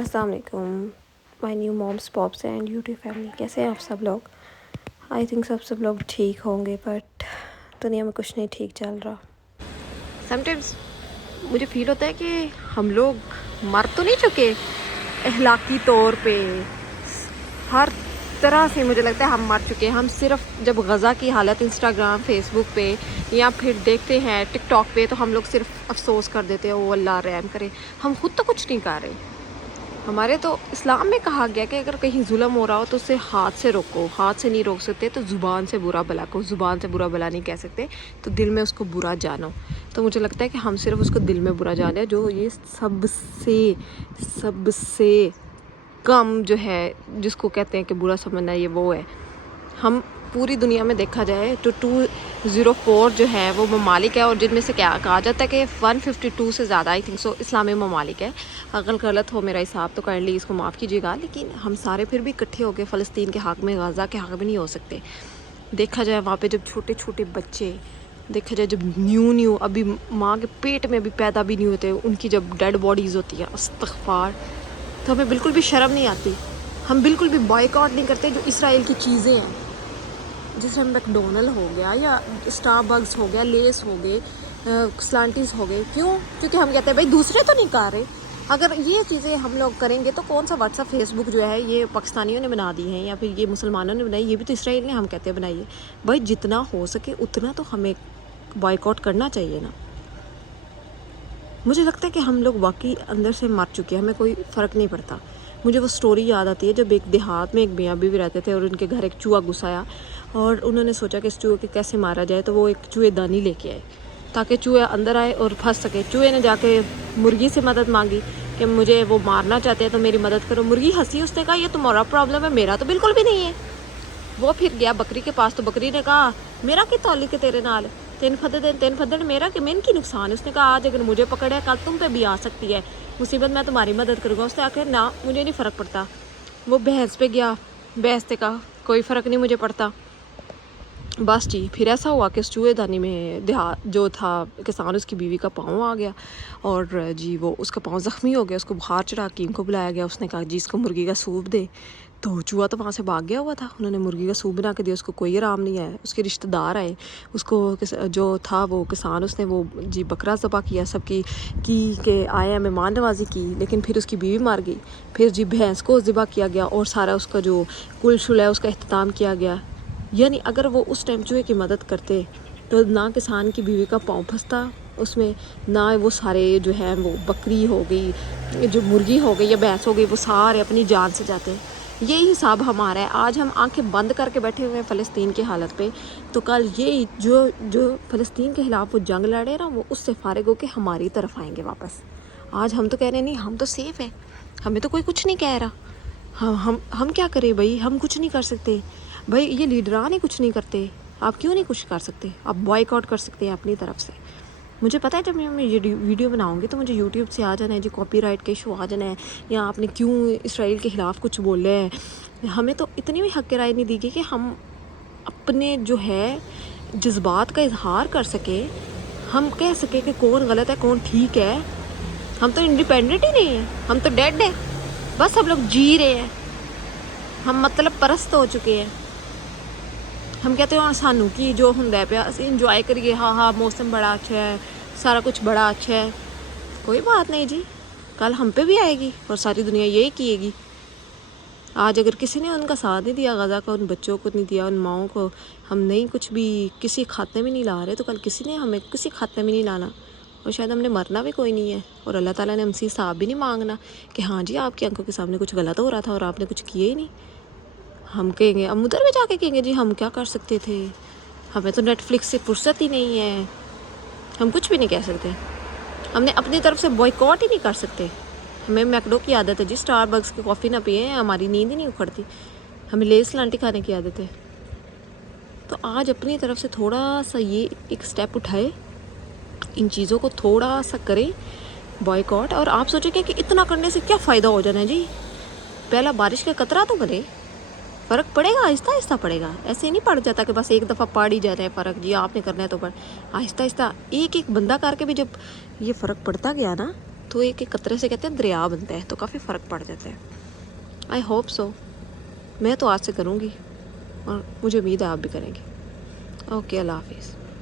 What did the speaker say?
अस्सलाम वालेकुम my new moms pops and YouTube family. कैसे हैं आप सब लोग? आई थिंक सब लोग ठीक होंगे, बट दुनिया में कुछ नहीं ठीक चल रहा। समटाइम्स मुझे फील होता है कि हम लोग मर तो नहीं चुके अखलाकी तौर पे, हर तरह से मुझे लगता है हम मर चुके हैं। हम सिर्फ जब गज़ा की हालत इंस्टाग्राम फेसबुक पे या फिर देखते हैं टिकटॉक पे तो हम लोग सिर्फ अफसोस कर देते हैं, वो अल्लाह रहम करे। हम खुद तो कुछ नहीं कर रहे। हमारे तो इस्लाम में कहा गया कि अगर कहीं जुल्म हो रहा हो तो उसे हाथ से रोको। हाथ से नहीं रोक सकते तो ज़ुबान से बुरा भला को, ज़ुबान से बुरा भला नहीं कह सकते तो दिल में उसको बुरा जानो। तो मुझे लगता है कि हम सिर्फ उसको दिल में बुरा जाने, जो ये सबसे कम जो है जिसको कहते हैं कि बुरा समझना, ये वो है। हम पूरी दुनिया में देखा जाए तो 204 जो है वो ममालिक है, और जिनमें से क्या कहा जाता है कि 152 से ज़्यादा आई थिंक सो इस्लामी ममालिक है। अगर गलत हो मेरा हिसाब तो काइंडली इसको माफ़ कीजिएगा, लेकिन हम सारे फिर भी इकट्ठे होकर फ़लस्तीन के हक़ में, गाज़ा के हक़ में नहीं हो सकते। देखा जाए वहाँ पे जब छोटे छोटे बच्चे, देखा जाए जब न्यू अभी माँ के पेट में अभी पैदा भी नहीं होते, उनकी जब डेड बॉडीज़ होती है, इस्तग़फ़ार, तो हमें बिल्कुल भी शर्म नहीं आती। हम बिल्कुल भी बॉयकॉट नहीं करते जो इसराइल की चीज़ें हैं, जैसे मैकडोनल्ड हो गया या स्टारबक्स हो गया, लेस हो गए, स्लांटीज़ हो गए। क्यों? क्योंकि हम कहते हैं भाई दूसरे तो नहीं कर रहे। अगर ये चीज़ें हम लोग करेंगे तो कौन सा व्हाट्सअप फेसबुक जो है ये पाकिस्तानियों ने बना दी है या फिर ये मुसलमानों ने बनाई, ये भी तो इसराइल ने हम कहते हैं बनाई है। भाई जितना हो सके उतना तो हमें बॉयकॉट करना चाहिए ना। मुझे लगता है कि हम लोग वाकई अंदर से मर चुके हैं, हमें कोई फ़र्क नहीं पड़ता। मुझे वो स्टोरी याद आती है जब एक देहात में एक मियाँ बीवी रहते थे और उनके घर एक चूहा घुस आया और उन्होंने सोचा कि इस चूहे को कैसे मारा जाए, तो वो एक चूहेदानी लेके आए ताकि चूहे अंदर आए और फंस सके। चूहे ने जाके मुर्गी से मदद मांगी कि मुझे वो मारना चाहते हैं तो मेरी मदद करो। मुर्गी हंसी, उसने कहा ये तुम्हारा प्रॉब्लम है, मेरा तो बिल्कुल भी नहीं है। वो फिर गया बकरी के पास, तो बकरी ने कहा मेरा की तौलीक है तेरे नाल, तीन फद्दड़ मेरा कि मैन की नुकसान है। उसने कहा आज अगर मुझे पकड़े कल तुम पे भी आ सकती है मुसीबत, मैं तुम्हारी मदद करूँगा। उसने आखिर ना मुझे नहीं फ़र्क पड़ता। वो भैंस पे गया, भैंस ने कहा कोई फ़र्क नहीं मुझे पड़ता। बस जी, फिर ऐसा हुआ कि उस चूहेदानी में देहात जो था किसान, उसकी बीवी का पाँव आ गया और जी वो उसका पाँव ज़ख्मी हो गया। उसको बुखार चढ़ा, हकीम को बुलाया गया। उसने कहा जी इसको मुर्गी का सूप दे। तो चूहा तो वहाँ से भाग गया हुआ था। उन्होंने मुर्गी का सूप बना के दिया, उसको कोई आराम नहीं आया। उसके रिश्तेदार आए, उसको जो था वो किसान, उसने वो जी बकरा ज़बह किया सबकी कि आया मेहमान नवाजी की, लेकिन फिर उसकी बीवी मार गई। फिर जी भैंस को ज़बह किया गया और सारा उसका जो कुल शुल है उसका अख्ताम किया गया। यानी अगर वो उस टाइम चूहे की मदद करते तो ना किसान की बीवी का पाँव फंसता उसमें, ना वो सारे जो है वो बकरी हो गई, जो मुर्गी हो गई या भैंस हो गई, वो सारे अपनी जान से जाते। यही हिसाब हमारा है। आज हम आंखें बंद करके बैठे हुए हैं फ़लस्तीन की हालत पे, तो कल ये जो फ़लस्तीन के ख़िलाफ़ वो जंग लड़े ना, वो उससे फारिग होकर हमारी तरफ आएंगे वापस। आज हम तो कह रहे नहीं हम तो सेफ़ हैं, हमें तो कोई कुछ नहीं कह रहा। हम क्या करें भाई, हम कुछ नहीं कर सकते भाई। ये लीडरान ही कुछ नहीं करते, आप क्यों नहीं कुछ कर सकते? आप बॉयकॉट कर सकते हैं अपनी तरफ से। मुझे पता है जब मैं ये वीडियो बनाऊंगी तो मुझे यूट्यूब से आ जाना है जी, कॉपीराइट के इशू आ जाना है, या आपने क्यों इसराइल के ख़िलाफ़ कुछ बोले हैं। हमें तो इतनी भी हक़ राय नहीं दी गई कि हम अपने जो है जज्बात का इजहार कर सके, हम कह सके कि कौन गलत है कौन ठीक है। हम तो इंडिपेंडेंट ही नहीं है, हम तो डेड है। बस हम लोग जी रहे हैं, हम मतलब परस्त हो चुके हैं। हम कहते हैं सानू कि जो होंदा पिया असीं इंजॉय करिए, हाँ मौसम बड़ा अच्छा है, सारा कुछ बड़ा अच्छा है। कोई बात नहीं जी, कल हम पे भी आएगी और सारी दुनिया यही किएगी। आज अगर किसी ने उनका साथ नहीं दिया, गज़ा का, उन बच्चों को नहीं दिया, उन माओं को हम नहीं कुछ भी किसी खाते में नहीं ला रहे, तो कल किसी ने हमें किसी खाते में नहीं लाना और शायद हमने मरना भी कोई नहीं है। और अल्लाह ताला ने हमसे हिसाब भी नहीं मांगना कि हाँ जी आपकी आंखों के सामने कुछ गलत हो रहा था और आपने कुछ किए ही नहीं। हम कहेंगे, हम उधर भी जाके कहेंगे जी हम क्या कर सकते थे, हमें तो नेटफ्लिक्स से फुर्सत ही नहीं है, हम कुछ भी नहीं कह सकते। हमने अपनी तरफ से बॉयकॉट ही नहीं कर सकते। हमें मैकडो की आदत है जी, स्टारबक्स की कॉफ़ी ना पिए हमारी नींद ही नहीं उखड़ती। हमें लेस लांटी खाने की आदत है। तो आज अपनी तरफ से थोड़ा सा ये एक स्टेप उठाए, इन चीज़ों को थोड़ा सा करें बॉयकॉट। और आप सोचेंगे कि इतना करने से क्या फ़ायदा हो जाना है जी, पहला बारिश का कतरा तो बने, फ़र्क पड़ेगा, आहिस्ता आहिस्ता पड़ेगा। ऐसे नहीं पड़ जाता कि बस एक दफ़ा पड़ ही जाता है फ़र्क, जी आपने करना है तो पड़। आहिस्ता आहिस्ता एक एक बंदा करके भी जब ये फ़र्क पड़ता गया ना, تو ایک ایک قطرے سے کہتے ہیں دریا بنتا ہے، تو کافی فرق پڑ جاتا ہے. I hope so. میں تو آج سے کروں گی اور مجھے امید ہے آپ بھی کریں گے. اوکے، اللہ حافظ.